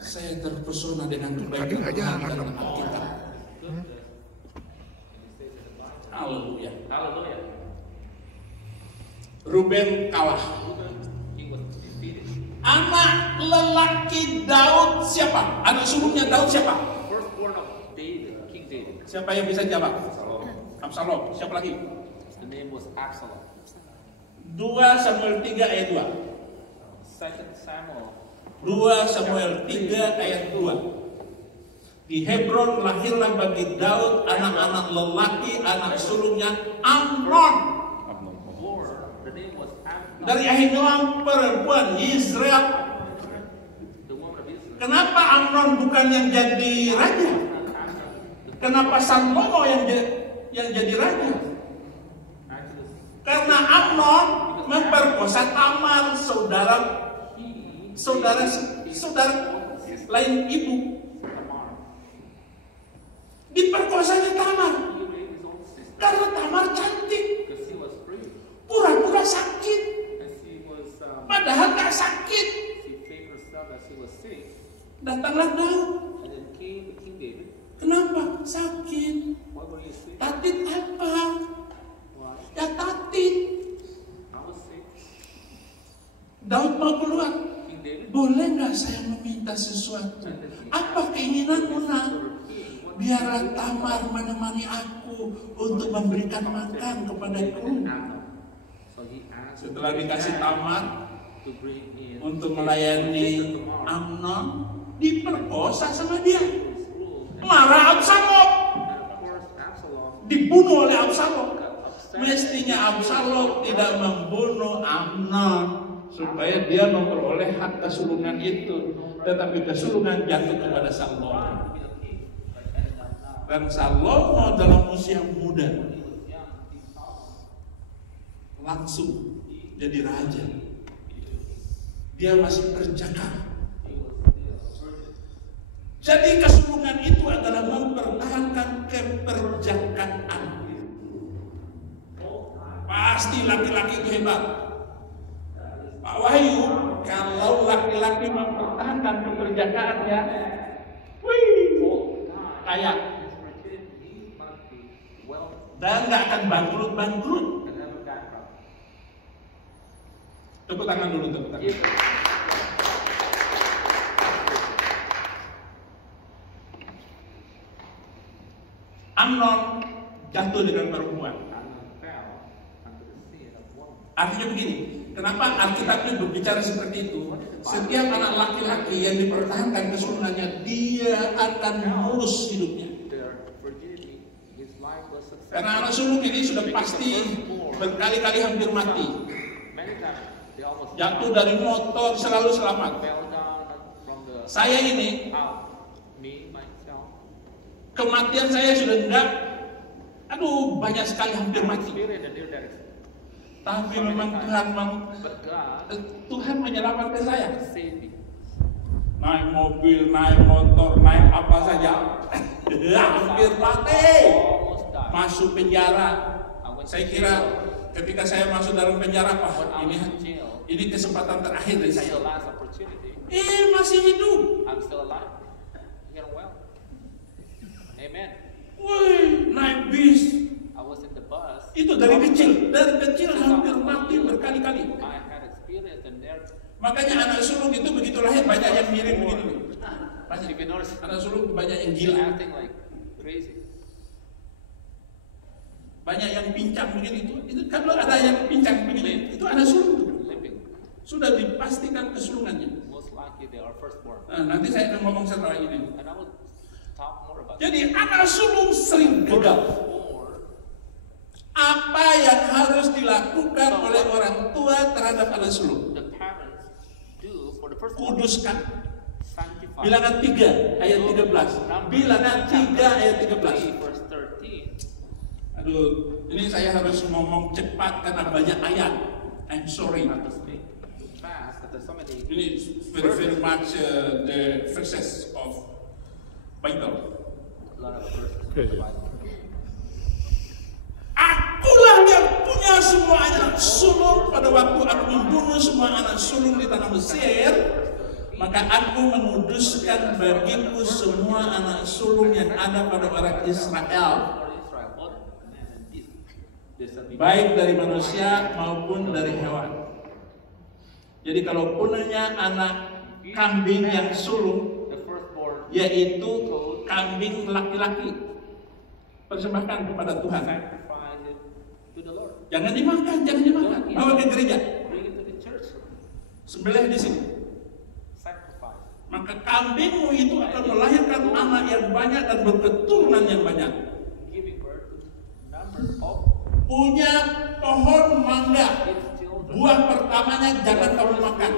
Saya terpesona dengan kebaikan Tuhan dalam Alkitab. Haleluya. Ruben kalah. Anak lelaki Daud siapa? Anak sulungnya Daud siapa? Siapa yang bisa jawab? Absalom. Siapa lagi? 2 Samuel 3 ayat 2. 2 Samuel 3 ayat 2. Di Hebron lahirlah bagi Daud anak-anak lelaki, anak sulungnya Amnon. Dari Ahinoam perempuan Israel. Kenapa Amnon bukan yang jadi raja? Kenapa Salomo yang jadi raja? Karena Amnon memperkosa Tamar, saudara lain ibu. Diperkosanya Tamar karena Tamar cantik, pura-pura sakit, padahal gak sakit. Datanglah Daud. Kenapa sakit? Tatit apa? Ya tatit. Daud mau keluar. Boleh nggak saya meminta sesuatu? Apa keinginanmu, nak? Biarlah Tamar menemani aku untuk memberikan makan kepadaku. Setelah dikasih Tamar untuk melayani Amnon, diperkosa sama dia. Marah Absalom, dibunuh oleh Absalom. Mestinya Absalom tidak membunuh Amnon supaya dia memperoleh hak kesulungan itu, tetapi kesulungan jatuh kepada Salomo. Dan Salomo dalam usia muda langsung jadi raja. Dia masih perjaka. Jadi kesulungan itu adalah mempertahankan keperjakaan. Pasti laki-laki itu hebat. Pak Wahyu, kalau laki-laki mempertahankan keperjakaannya, kaya. Dan nggak akan bangkrut. Tepuk tangan dulu, tepuk tangan. Amnon jatuh dengan perempuan. Artinya begini, kenapa Alkitab berbicara seperti itu? Setiap anak laki-laki yang dipertahankan kesulungannya, dia akan mulus hidupnya. Karena anak sulung ini sudah pasti berkali-kali hampir mati. Jatuh dari motor selalu selamat. Saya ini, kematian saya sudah enggak, banyak sekali hampir mati. Tapi memang Tuhan menyelamatkan saya. Naik mobil, naik motor, naik apa saja, hampir mati. Masuk penjara. Saya kira ketika saya masuk dalam penjara, ini kesempatan terakhir dari saya. Masih hidup. Wih, naik bis. Itu dari kecil hampir mati berkali-kali. Makanya anak sulung itu begitu lahir banyak yang mirip begini. Anak sulung banyak yang gila. Banyak yang pincang begini itu kalau ada yang pincang begini itu anak sulung. Sudah dipastikan kesulungannya. Nanti saya akan ngomong setelah ini. Jadi anak sulung sering gagal. Apa yang harus dilakukan oleh orang tua terhadap anak sulung? Kuduskan. Bilangan 3 ayat 13. Bilangan 3 ayat 13. Ini saya harus ngomong cepat karena banyak ayat. I'm sorry. Ini very much the verses of Bible. Akulah yang punya semua anak sulung pada waktu aku membunuh semua anak sulung di tanah Mesir. Maka aku menguduskan bagiku semua anak sulung yang ada pada orang Israel, baik dari manusia maupun dari hewan. Jadi kalau punya anak kambing yang sulung, yaitu kambing laki-laki, persembahkan kepada Tuhan. Jangan dimakan, bawa ke gereja. Sembelih di sini. Maka kambingmu itu akan melahirkan anak yang banyak dan berketurunan yang banyak. Punya pohon mangga, buah pertamanya jangan kamu makan.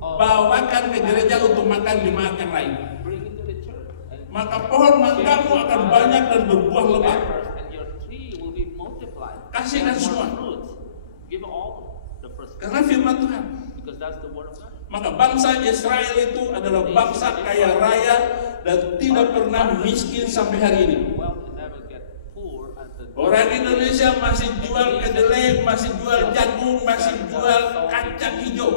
Bawakan ke gereja untuk makan di makan yang lain. Maka pohon manggamu akan banyak dan berbuah lebat. Kasihkan semua. Karena firman Tuhan. Maka bangsa Israel itu adalah bangsa kaya raya dan tidak pernah miskin sampai hari ini. Orang Indonesia masih jual kedelai, masih jual jagung, masih jual kacang hijau.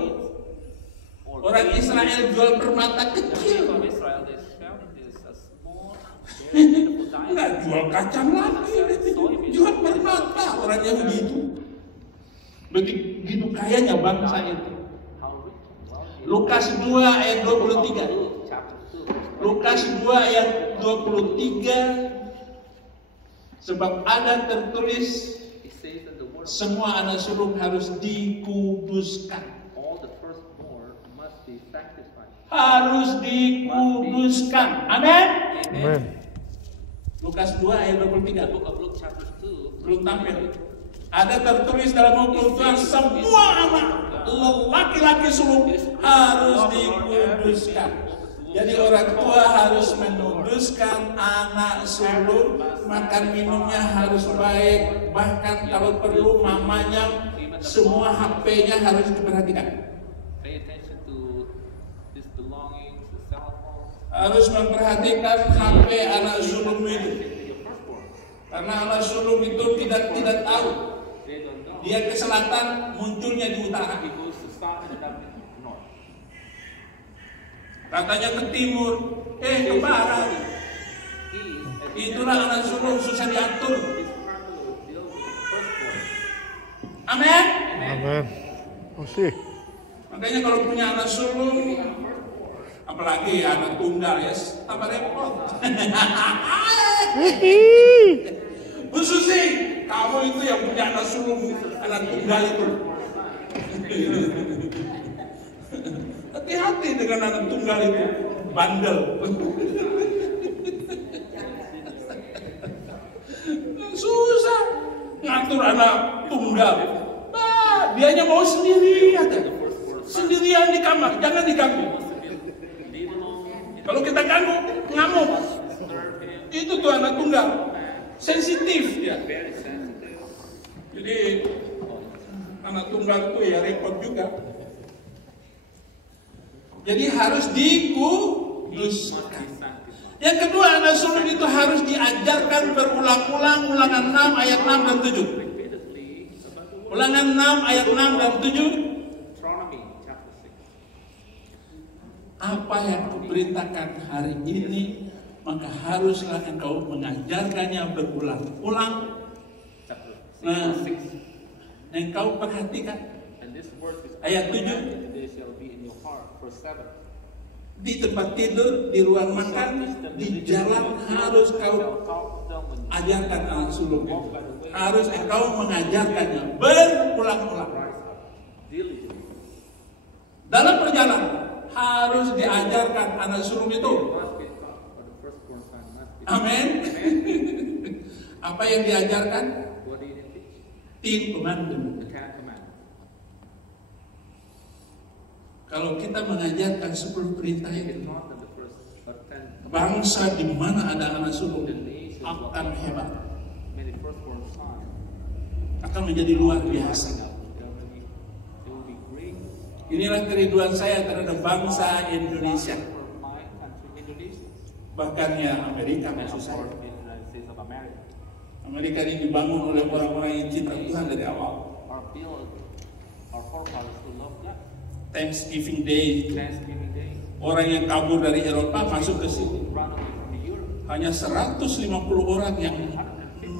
Orang Israel jual permata kecil. Enggak jual kacang lagi, jual permata. Orang Yahudi itu begitu kayanya bangsa itu. Lukas 2 ayat 23. Lukas 2 ayat 23. Sebab ada tertulis, semua anak sulung harus dikuduskan. Harus dikuduskan. Amin. Lukas 2 ayat 23. Belum tampil. Ada tertulis dalam hukum Tuhan, semua anak laki-laki sulung harus dikuduskan. Jadi orang tua harus menuduskan anak sulung, makan minumnya harus baik, bahkan kalau perlu mamanya semua HP-nya harus diperhatikan. Harus memperhatikan HP anak sulung itu, karena anak sulung itu tidak tahu. Dia ke selatan, munculnya di utara. Katanya ke timur, ke barat. Itulah anak sulung susah diatur. Amin. Amin. Makanya kalau punya anak sulung, apalagi anak tunggal ya, tambah repot. Bu Susi, kamu itu yang punya anak sulung, anak tunggal itu. Hati-hati dengan anak tunggal itu, bandel. Susah ngatur anak tunggal. Dianya mau sendiri aja. Sendirian di kamar, jangan diganggu. Kalau kita ganggu, ngamuk. Itu tuh anak tunggal. Sensitif dia. Jadi anak tunggal itu ya repot juga. Jadi harus dikuduskan. Yang kedua, anak sulung itu harus diajarkan berulang-ulang. Ulangan 6 ayat 6 dan 7. Ulangan 6 ayat 6 dan 7. Apa yang kuperintahkan hari ini, maka haruslah engkau mengajarkannya berulang-ulang. Nah, engkau perhatikan ayat 7. Di tempat tidur, di ruang makan, di jalan harus kau ajarkan anak sulung itu. Harus engkau mengajarkannya berulang-ulang. Dalam perjalanan harus diajarkan anak sulung itu. Amin. Apa yang diajarkan? 10 commandments. Kalau kita mengajarkan 10 perintah itu, bangsa di mana ada anak sulung akan hebat, akan menjadi luar biasa. Inilah kerinduan saya terhadap bangsa Indonesia, bahkan ya Amerika maksud saya. Amerika ini dibangun oleh orang-orang yang cinta Tuhan dari awal. Thanksgiving Day, orang yang kabur dari Eropa masuk ke sini. Hanya 150 orang yang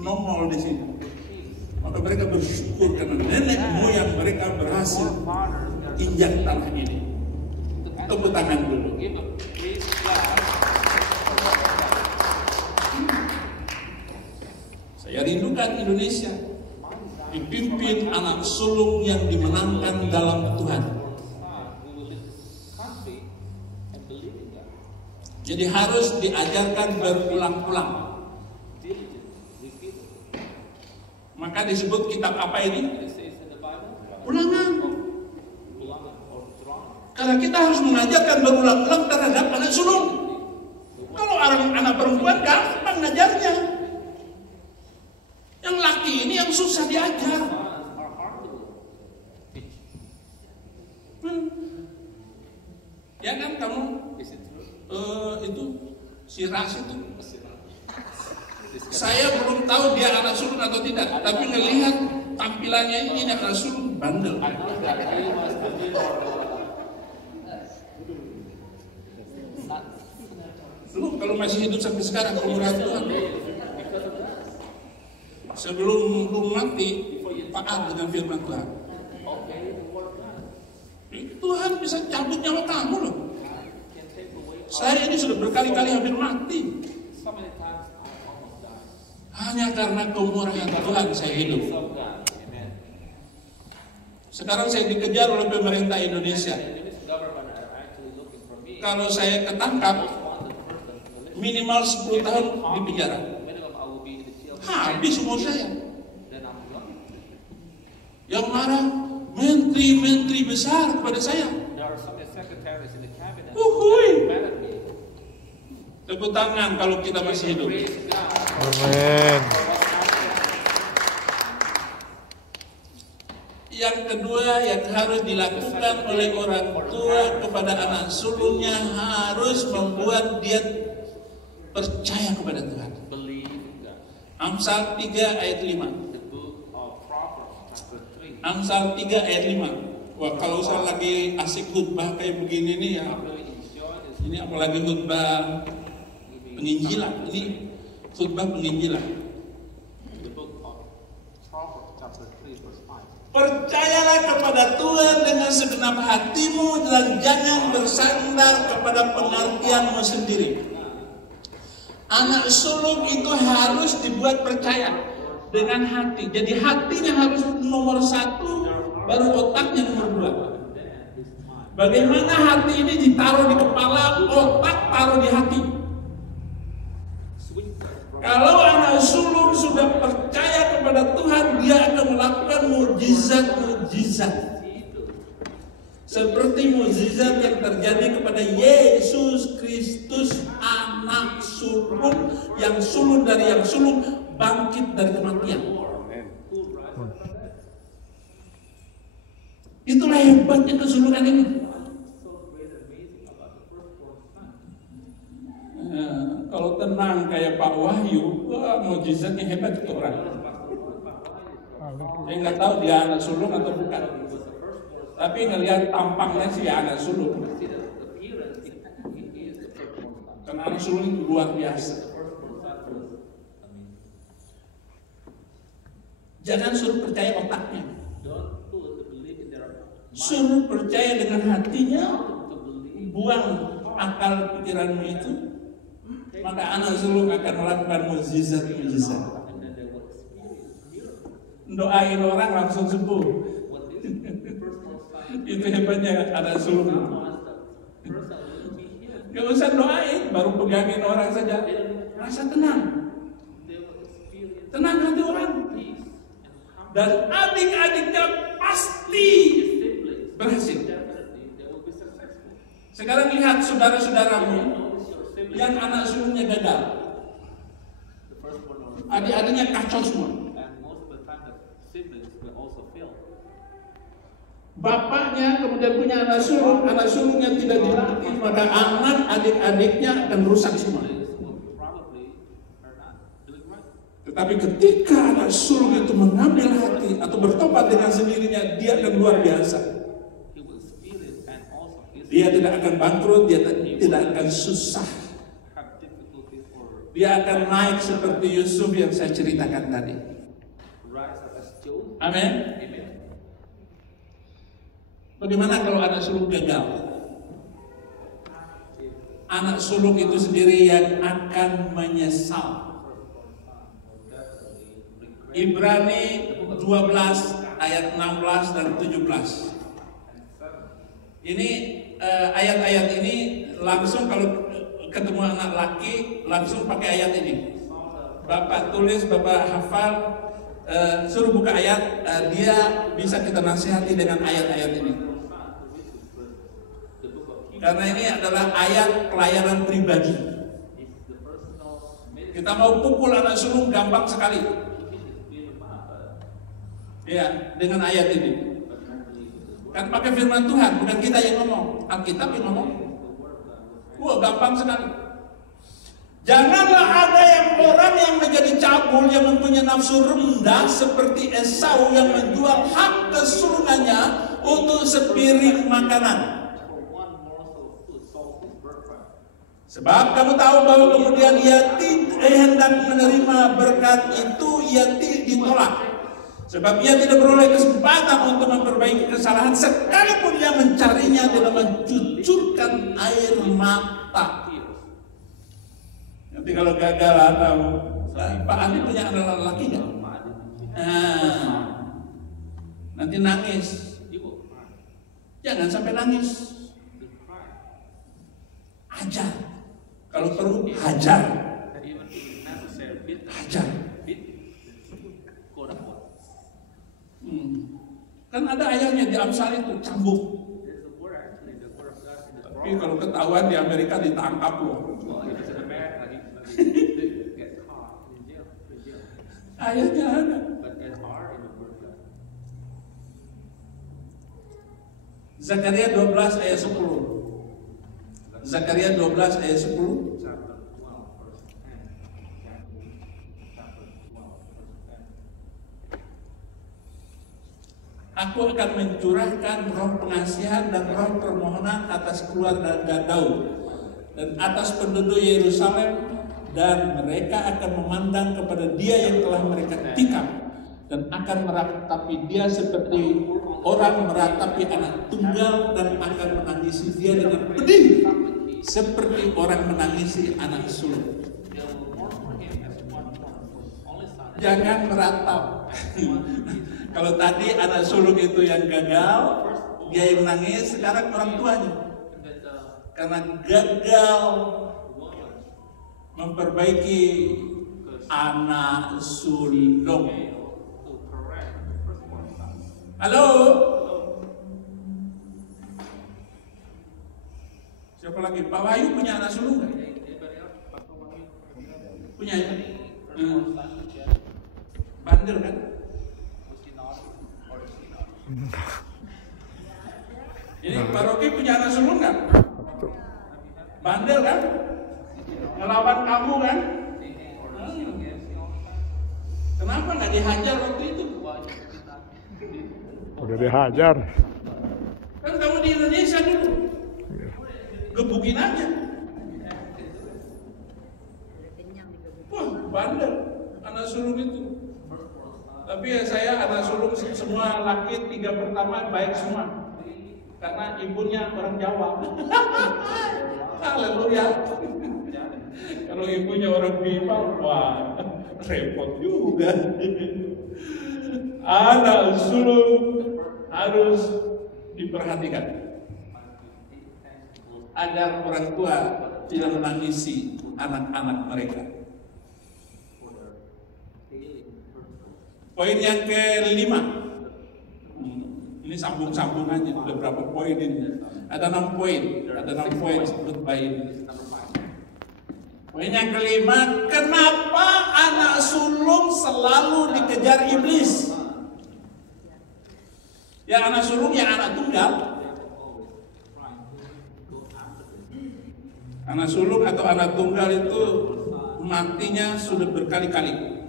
nongol di sini. Maka mereka bersyukur karena nenek moyang mereka berhasil injak tanah ini. Tepuk tangan dulu. Saya rindukan Indonesia dipimpin anak sulung yang dimenangkan dalam Tuhan. Jadi harus diajarkan berulang-ulang. Maka disebut kitab apa ini? Ulangan. Karena kita harus mengajarkan berulang-ulang terhadap anak sulung. Kalau anak perempuan gampang ngajarnya. Yang laki ini yang susah diajar. Ya kan kamu itu si Ras itu. Saya belum tahu dia anak sulung atau tidak, tapi ngelihat tampilannya ini anak sulung bandel. Lu kalau masih hidup sampai sekarang kemurahan Tuhan. Sebelum lu mati, taat dengan firman Tuhan. Tuhan bisa cabut nyawa kamu loh. Saya ini sudah berkali-kali hampir mati. Hanya karena kemurahan Tuhan saya hidup. Sekarang saya dikejar oleh pemerintah Indonesia. Kalau saya ketangkap, minimal 10 tahun di penjara. Habis umur saya. Yang marah menteri-menteri besar kepada saya. Tepuk tangan kalau kita masih hidup. Amin. Yang kedua yang harus dilakukan oleh orang tua kepada anak sulungnya harus membuat dia percaya kepada Tuhan. Amsal 3 ayat 5. Amsal 3 ayat 5. Wah, kalau saya lagi asik khutbah kayak begini nih ya. Ini apalagi khutbah penginjilan. Ini khutbah penginjilan. Percayalah kepada Tuhan dengan segenap hatimu dan jangan bersandar kepada pengertianmu sendiri. Anak sulung itu harus dibuat percaya dengan hati. Jadi hatinya harus nomor 1, baru otaknya nomor 2. Bagaimana hati ini ditaruh di kepala, otak taruh di hati. Kalau anak sulung sudah percaya kepada Tuhan, dia akan melakukan mukjizat-mukjizat. Seperti mukjizat yang terjadi kepada Yesus Kristus, anak sulung yang sulung dari yang sulung bangkit dari kematian. Itulah hebatnya kesulungan ini. Kalau tenang kayak Pak Wahyu, wah mukjizatnya hebat itu orang. Saya nggak tahu dia anak sulung atau bukan. Tapi ngelihat tampangnya sih anak sulung. Karena anak sulung itu luar biasa. Jangan suruh percaya otaknya. Suruh percaya dengan hatinya. Buang akal pikiranmu itu. Maka anak sulung akan melakukan mukjizat-mukjizat. Doain orang langsung sembuh. Itu hebatnya anak sulung. Gak usah doain, baru pegangin orang saja. Rasa tenang. Tenang hati orang. Dan adik-adiknya pasti berhasil. Sekarang lihat saudara-saudaramu yang anak sulungnya gagal. Adik-adiknya kacau semua. Bapaknya kemudian punya anak sulungnya tidak dilatih, maka anak adik-adiknya akan rusak semua. Tetapi ketika anak sulung itu mengambil hati atau bertobat dengan sendirinya, dia akan luar biasa. Dia tidak akan bangkrut, dia tidak akan susah. Dia akan naik seperti Yusuf yang saya ceritakan tadi. Amin. Bagaimana kalau anak sulung gagal? Anak sulung itu sendiri yang akan menyesal. Ibrani 12 ayat 16 dan 17. Ini ayat-ayat ini langsung kalau ketemu anak laki langsung pakai ayat ini. Bapak tulis, Bapak hafal, suruh buka ayat, dia bisa kita nasihati dengan ayat-ayat ini. Karena ini adalah ayat pelayanan pribadi. Kita mau pukul anak sulung gampang sekali. Ya, dengan ayat ini. Kan pakai firman Tuhan, bukan kita yang ngomong, Alkitab yang ngomong. Wah, gampang sekali. Janganlah ada orang yang menjadi cabul, yang mempunyai nafsu rendah seperti Esau yang menjual hak kesulungannya untuk sepiring makanan. Sebab kamu tahu bahwa kemudian ia hendak menerima berkat itu, ia ditolak. Sebab ia tidak beroleh kesempatan untuk memperbaiki kesalahan, sekalipun ia mencarinya dengan mencucurkan air mata. Nanti kalau gagal atau Pak Andi punya anak laki nggak? Nanti nangis. Jangan sampai nangis. Ajar. Kalau perlu hajar. Hajar. Kan ada ayatnya di Amsal itu, cambuk. Tapi kalau ketahuan di Amerika ditangkap loh. Ayatnya ada. Zakaria 12 ayat 10. Zakaria 12 ayat 10. Aku akan mencurahkan roh pengasihan dan roh permohonan atas keluarga Daud dan atas penduduk Yerusalem, dan mereka akan memandang kepada dia yang telah mereka tikam dan akan meratapi dia seperti orang meratapi anak tunggal, dan akan menangisi dia dengan pedih seperti orang menangisi anak sulung. Jangan meratap. Kalau tadi anak sulung itu yang gagal, dia yang nangis, sekarang orang tuanya. Karena gagal memperbaiki anak sulung. Halo? Siapa lagi? Pak Wahyu punya anak sulung nggak? Punya ya? Bandel kan? Ini Pak Rocky punya anak sulung nggak? Bandel kan? Ngelawan kamu kan? Kenapa nggak dihajar waktu itu? Udah dihajar. Kan kamu di Indonesia dulu. Gebukin aja. Wah, bandel anak sulung itu. Tapi ya saya anak sulung semua laki 3 pertama baik semua. Karena ibunya orang Jawa. Haleluya. Kalau ibunya orang Bima, wah repot juga. Anak sulung harus diperhatikan agar orang tua tidak menangisi anak-anak mereka. Poin yang kelima, ini sambung-sambungannya, ada berapa poin ini? Ada 6 poin sebut baik. Poin yang kelima, kenapa anak sulung selalu dikejar iblis? Ya anak sulung, ya anak tunggal. Anak sulung atau anak tunggal itu matinya sudah berkali-kali,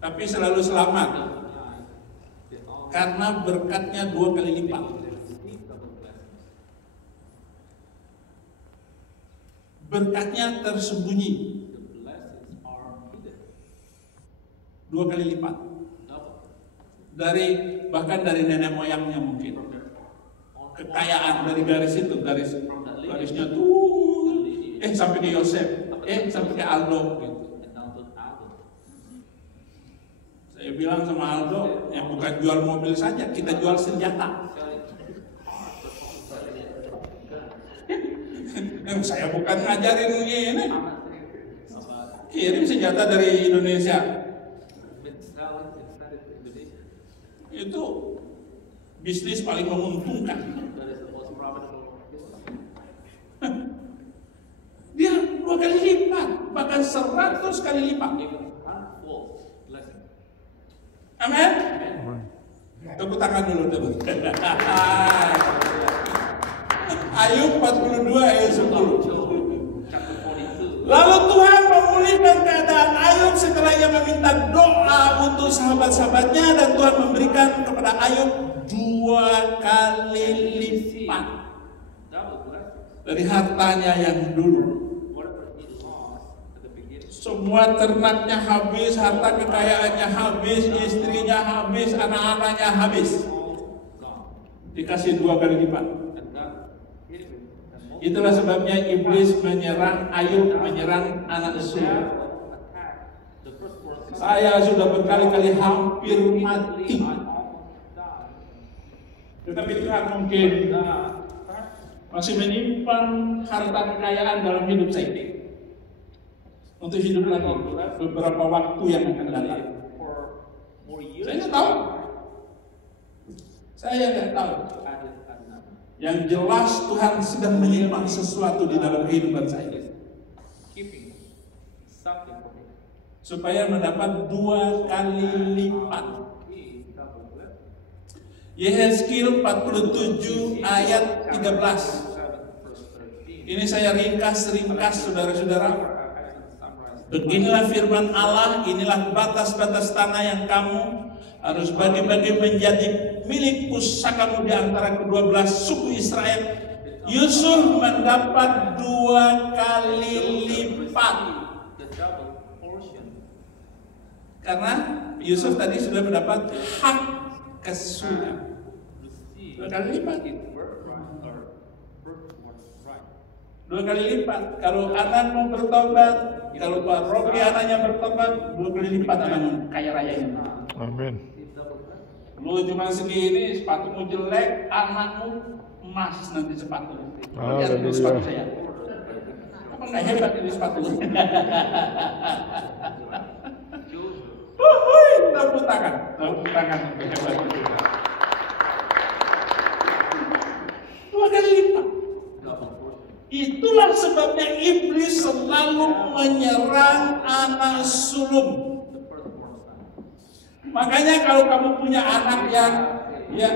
tapi selalu selamat karena berkatnya 2 kali lipat. berkatnya tersembunyi. 2 kali lipat. Bahkan dari nenek moyangnya mungkin. Kekayaan dari garis itu, garisnya tuh sampai ke Yosef, sampai ke Aldo gitu. Saya bilang sama Aldo, yang bukan jual mobil saja, kita jual senjata. Saya bukan ngajarin ini, kirim senjata dari Indonesia. Itu bisnis paling menguntungkan. Dia 2 kali lipat, bahkan 100 kali lipat. Amin. Tepuk tangan dulu. Ayub 42 ayat 10. Lalu Tuhan memulihkan keadaan Ayub setelah ia meminta doa untuk sahabat-sahabatnya, dan Tuhan memberikan kepada Ayub 2 kali lipat dari hartanya yang dulu. Semua ternaknya habis, harta kekayaannya habis, istrinya habis, anak-anaknya habis. Dikasih 2 kali lipat. Itulah sebabnya iblis menyerang Ayub, menyerang anak sulung. Saya sudah berkali-kali hampir mati, tetapi Tuhan mungkin masih menyimpan harta kekayaan dalam hidup saya untuk hidup lagi beberapa waktu yang akan datang. Saya nggak tahu. Saya nggak tahu. Yang jelas Tuhan sedang menyimpan sesuatu di dalam kehidupan saya, supaya mendapat 2 kali lipat. Yehezkiel 47 ayat 13. Ini saya ringkas saudara-saudara. Beginilah firman Allah, inilah batas-batas tanah yang kamu harus bagi-bagi menjadi milik pusakamu di antara ke-12 suku Israel. Yusuf mendapat 2 kali lipat. Karena Yusuf tadi sudah mendapat hak kesulitan. 2 kali lipat. 2 kali lipat. Kalau anakmu bertobat, kalau Pak Rocky anaknya bertobat, 2 kali lipat anakmu kaya rayanya. Amin. Lu cuma segini, sepatumu jelek, anakmu emas nanti sepatu. Lihat ini sepatu saya. Apa nggak hebat ini sepatu? Tepuk tangan untuk hebat itu. 2 kali lipat. Itulah sebabnya iblis selalu menyerang anak sulung. Makanya kalau kamu punya anak yang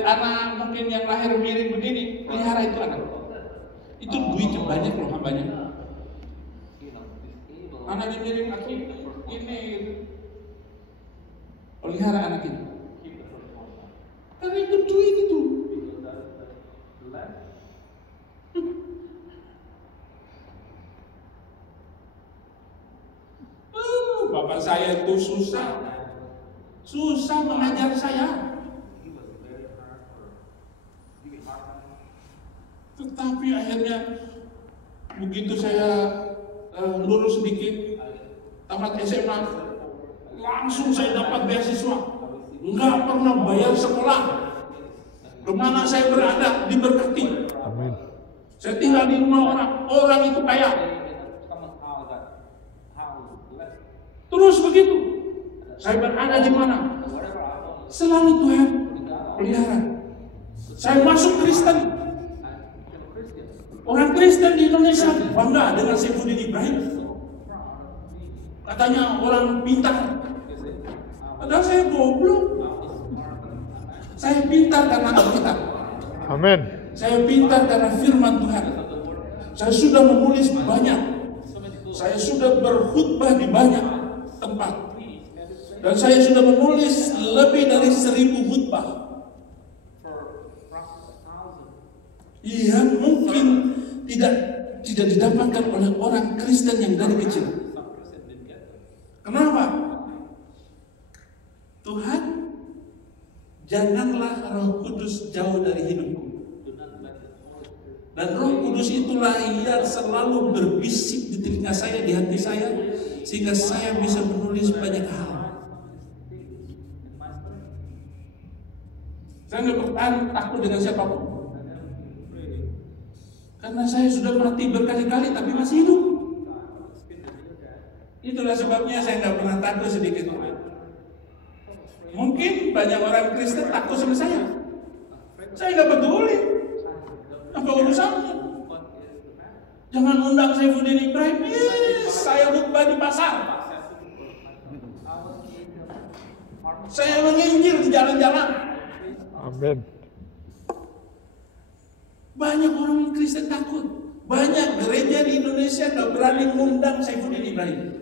anak mungkin yang lahir miring begini, pelihara itu anak. Itu duitnya banyak loh, banyak. Anak yang miring aku ini, pelihara anak itu. Karena itu duit itu. Bapak saya itu susah mengajar saya. Tetapi akhirnya begitu saya lulus sedikit, tamat SMA, langsung saya dapat beasiswa. Enggak pernah bayar sekolah. Kemana saya berada diberkati. Amin. Saya tinggal di rumah orang itu kaya. Terus begitu. Saya berada di mana? Selalu Tuhan pelihara. Saya masuk Kristen. Orang Kristen di Indonesia bangga dengan Saifuddin Ibrahim. Katanya orang pintar. Padahal saya goblok. Saya pintar karena Alkitab. Amin. Saya pintar karena firman Tuhan. Saya sudah menulis banyak. Saya sudah berkhutbah di banyak tempat. Dan saya sudah menulis lebih dari 1000 khutbah. Iya, mungkin tidak tidak didapatkan oleh orang Kristen yang dari kecil. Kenapa? Tuhan, janganlah Roh Kudus jauh dari hidupku. Dan Roh Kudus itulah yang selalu berbisik di telinga saya, di hati saya, sehingga saya bisa menulis banyak hal. Saya nggak bertahan takut dengan siapapun. Karena saya sudah mati berkali-kali tapi masih hidup. Itulah sebabnya saya nggak pernah takut sedikit pun. Mungkin banyak orang Kristen takut sama saya. Saya nggak peduli. Apa urusannya? Jangan undang Saifuddin Ibrahim. Saya khutbah di pasar. Saya menginjil di jalan-jalan. Amin. Banyak orang Kristen takut. Banyak gereja di Indonesia nggak berani mengundang Saifuddin Ibrahim.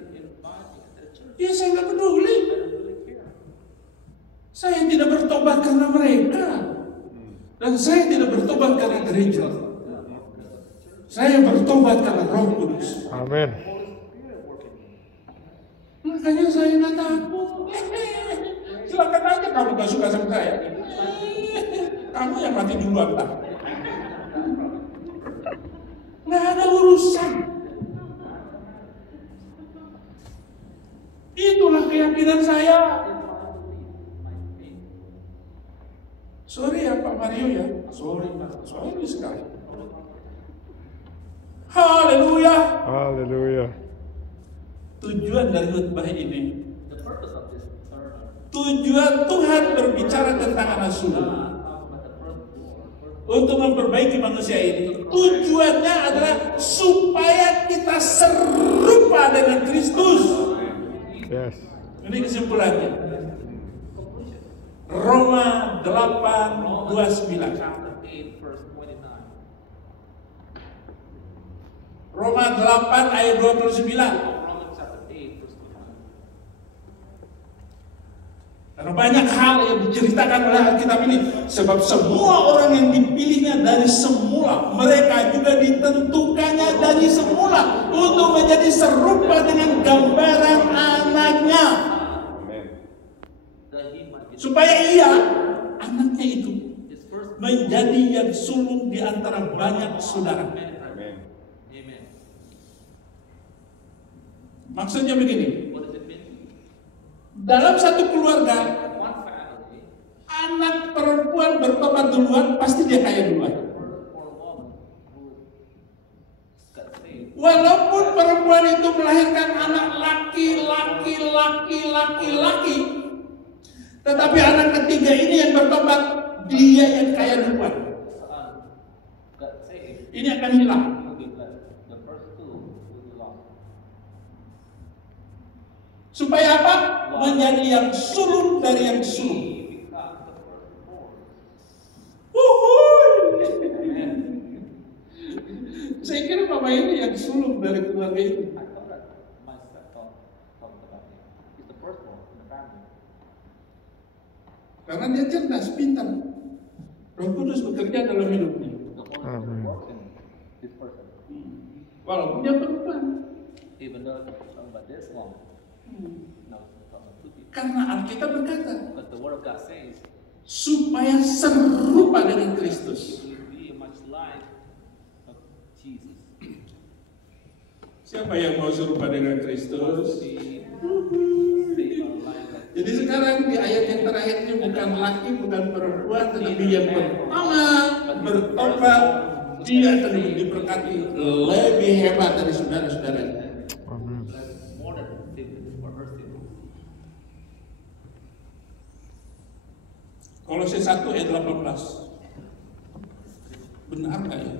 Ya saya nggak peduli. Saya tidak bertobat karena mereka. Dan saya tidak bertobat karena gereja. Saya bertobat karena Roh Kudus. Amin. Makanya saya nggak takut. Silakan aja kamu nggak suka sama saya. Kamu yang mati duluan lah. Nggak ada urusan. Itulah keyakinan saya. Sorry ya Pak Mario ya. Sorry sekali. Haleluya. Haleluya. Tujuan dari khutbah ini, tujuan Tuhan berbicara tentang anak sulung untuk memperbaiki manusia ini. Tujuannya adalah supaya kita serupa dengan Kristus. Yes. Ini kesimpulannya. Roma 8:29. Roma 8 ayat 29. Karena banyak hal yang diceritakan oleh Alkitab ini. Sebab semua orang yang dipilihnya dari semula, mereka juga ditentukannya dari semula untuk menjadi serupa dengan gambaran anaknya. Supaya ia, anaknya itu, menjadi yang sulung di antara banyak saudara. Maksudnya begini. Dalam satu keluarga, anak perempuan bertobat duluan, pasti dia kaya duluan. Walaupun perempuan itu melahirkan anak laki, tetapi anak ketiga ini yang bertobat, dia yang kaya duluan. Ini akan hilang. Supaya apa? Menjadi yang sulung dari yang sulung. Saya kira Bapak ini yang sulung dari keluarga itu. Karena dia cerdas, pintar. Roh Kudus bekerja dalam hidupnya. Amin. Walaupun dia perempuan. Karena Alkitab berkata, supaya serupa dengan Kristus. Siapa yang mau serupa dengan Kristus? Jadi sekarang di ayat yang terakhir ini bukan laki, bukan perempuan, tetapi yang pertama bertobat, dia akan diberkati lebih hebat dari saudara-saudaranya. Kolose 1 ayat 18. Benar nggak ya?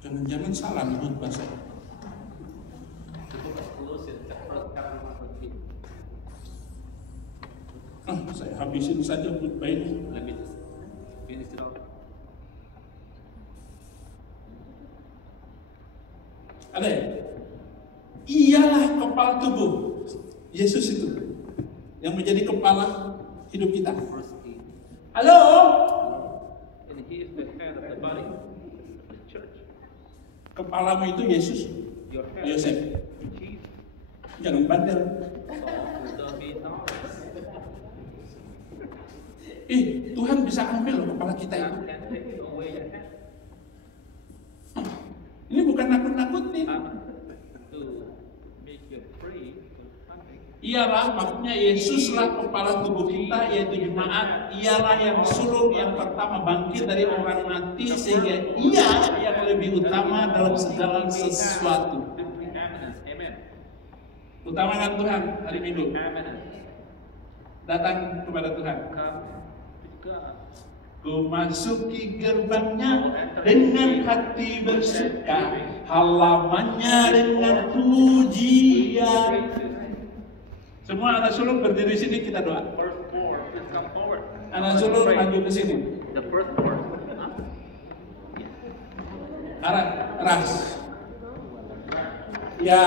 Jangan-jangan salah menurut bahasa. Saya habisin saja khutbah ini. Ada ya? Ialah kepala tubuh. Yesus itu yang menjadi kepala hidup kita. Halo? Kepalamu itu Yesus, Yosef. Jangan bandel. Tuhan bisa ambil loh kepala kita itu. Ini bukan nakut-nakutin. Ialah maksudnya Yesuslah kepala tubuh kita, yaitu jemaat. Ialah yang sulung yang pertama bangkit dari orang mati, sehingga ia yang lebih utama dalam segala sesuatu. Utamakan Tuhan hari Minggu. Datang kepada Tuhan. Ku masuki gerbangnya dengan hati bersuka, halamannya dengan pujian. Semua anak sulung berdiri sini, kita doa. Anak sulung maju ke sini. Ras. Ya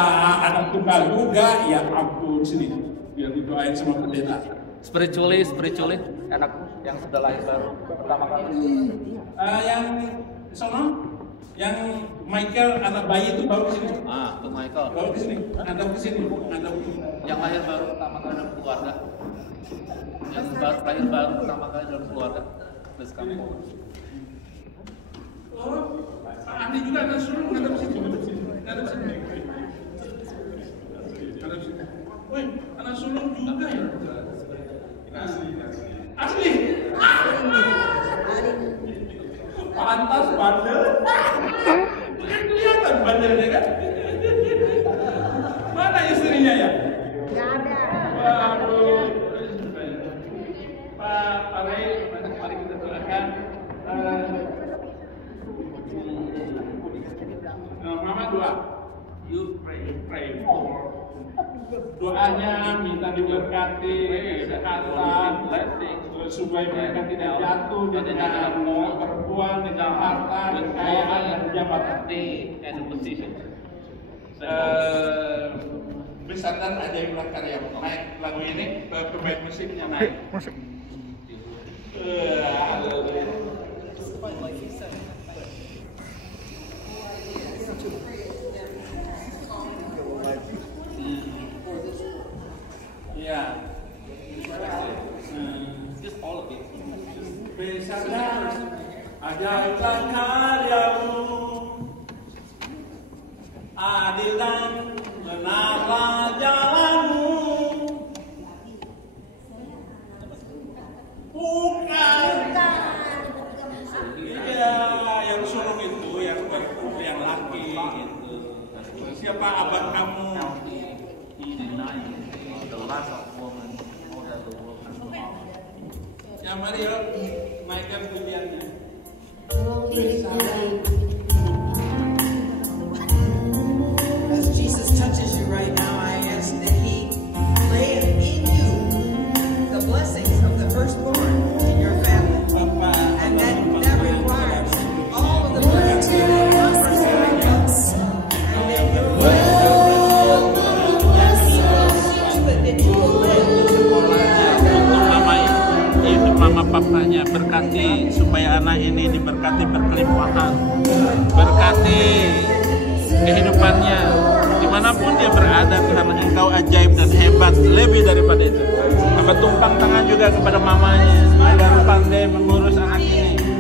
anak tunggal juga, ya ampun sini. Biar didoain sama pendeta. Spiritually, anak yang sudah lahir baru pertama kali. Yang sono, yang Michael anak bayi itu baru ke sini. Tuh Michael. Baru ke sini, ngadap ke sini, ngadap. Yang lahir baru pertama kali dalam keluarga. Yang lahir baru pertama kali dalam keluarga. Terus kamu. Pak Andi juga anak sulung ngadap ke sini, ngadap ke sini. Woi, anak sulung juga ya? Asli. Pantas bandel. Bukan kelihatan bandelnya kan? Mana istrinya ya? Nggak ada. Waduh. Pak Ray, mari kita doakan. Mama doa. You pray for. Doanya minta diberkati kesehatan, supaya mereka tidak jatuh dengan perempuan, dengan harta, kekayaan dan jabatan. Besaran Ajaiblah Karya naik lagu ini, pemain musiknya naik. Ya. Just all of it. Besaran ajaiblah karyamu, adil dan benarlah jalanmu. Bukan. Iya, yang sulung itu yang laki gitu. Siapa abang kamu? Ya mari yuk naikkan pujiannya. As Jesus touches you right now, I ask that He lay in you the blessings of the firstborn in your family, and that requires all of the blessings of the firstborn comes, and that your that you will live. Mama papanya berkati supaya anak ini diberkati berkelimpahan, berkati kehidupannya dimanapun dia berada. Tuhan, Engkau ajaib dan hebat lebih daripada itu. Mama tumpang tangan juga kepada mamanya agar pandai mengurus anak ini